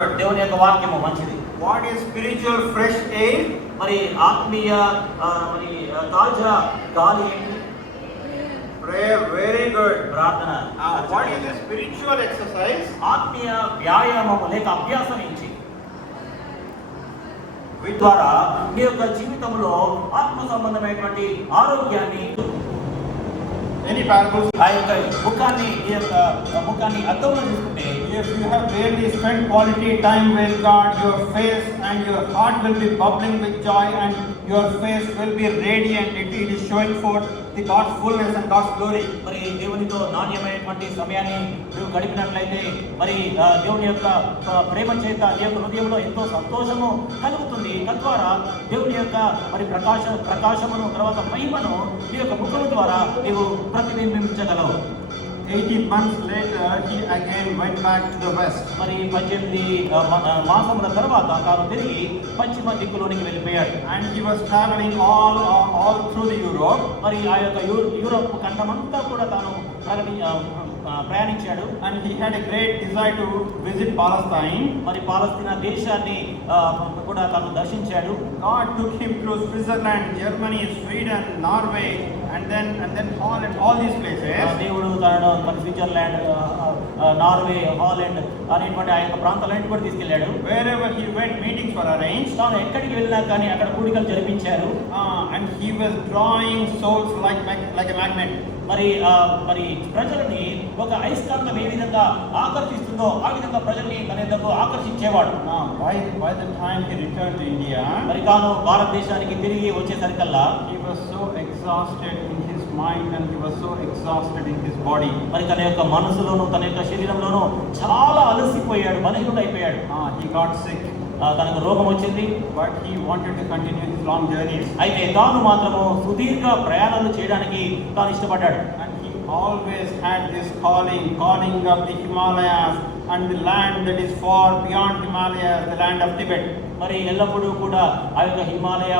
దేవుని యొక్క వాక్యము మంచిది. What is spiritual fresh air? మరి ఆత్మీయ తాజా గాలి ఏంటి? Prayer, very good. ప్రార్థన. What is a spiritual exercise? ఆత్మీయ వ్యాయామము లేక అభ్యాసం ఏంటి? వీటి ద్వారా మీ యొక్క జీవితంలో ఆత్మ సంబంధమైనటువంటి ఆరోగ్యాన్ని Any parables? ఆ యొక్క ముఖాన్ని అద్దంలో చూసుకుంటే, If you have really spent quality time with God, your face and your heart will be bubbling with joy and your face will be radiant. It is showing forth the God's fullness and God's glory. మరి దేవునితో నాణ్యమైనటువంటి సమయాన్ని నువ్వు గడిపినట్లయితే మరి దేవుని యొక్క ప్రేమ చేత నీ యొక్క హృదయంలో ఎంతో సంతోషము కలుగుతుంది. తద్వారా దేవుని యొక్క మరి ప్రకాశమును తర్వాత మహిమను నీ యొక్క ముఖము ద్వారా నీవు ప్రతిబింబించగలవు. 18 months later, he again went back to the west. మరి 18 మాసముల తర్వాత తాను తిరిగి పశ్చిమ దిక్కులోనికి వెళ్ళిపోయాడు. And he was traveling all through the Europe. మరి ఆ యొక్క యూరోప్ ఖండమంతా కూడా తాను ప్రయాణించాడు. And he had a great desire to visit Palestine. మరి పాలస్తీనా దేశాన్ని కూడా తాను దర్శించాడు. God took him through Switzerland, Germany, Sweden, Norway, and then Holland, all these places. దేవుడు తనను మరి స్విట్జర్లాండ్, నార్వే, హాలండ్ అనేటువంటి ఆ యొక్క ప్రాంతాలన్నింటి కూడా తీసుకెళ్లాడు. Wherever he went, meetings were arranged. తాను ఎక్కడికి వెళ్ళినా కానీ అక్కడ కూడికలు జరిపించారు. And he was drawing souls like a magnet. మరి ప్రజల్ని ఒక అయస్కాంతం ఏ విధంగా ఆకర్షిస్తుందో ఆ విధంగా ప్రజల్ని తన యొద్దకు ఆకర్షించేవాడు. By the time he returned to India, మరి తాను భారతదేశానికి తిరిగి వచ్చేసరికల్లా he was so exhausted in his mind and he was so exhausted in his body. మరి తన యొక్క మనసులోను తన యొక్క శరీరంలోను చాలా అలసిపోయాడు, బలహీనుడైపోయాడు. He got sick. తనకు రోగం వచ్చింది. But he wanted to continue his long journeys. అయితే తాను మాత్రము సుదీర్ఘ ప్రయాణాలు చేయడానికి తాను ఇష్టపడ్డాడు. And he always had this calling of the Himalayas and the land that is far beyond Himalayas, the land of Tibet. మరి ఎల్లప్పుడూ కూడా ఆ యొక్క హిమాలయ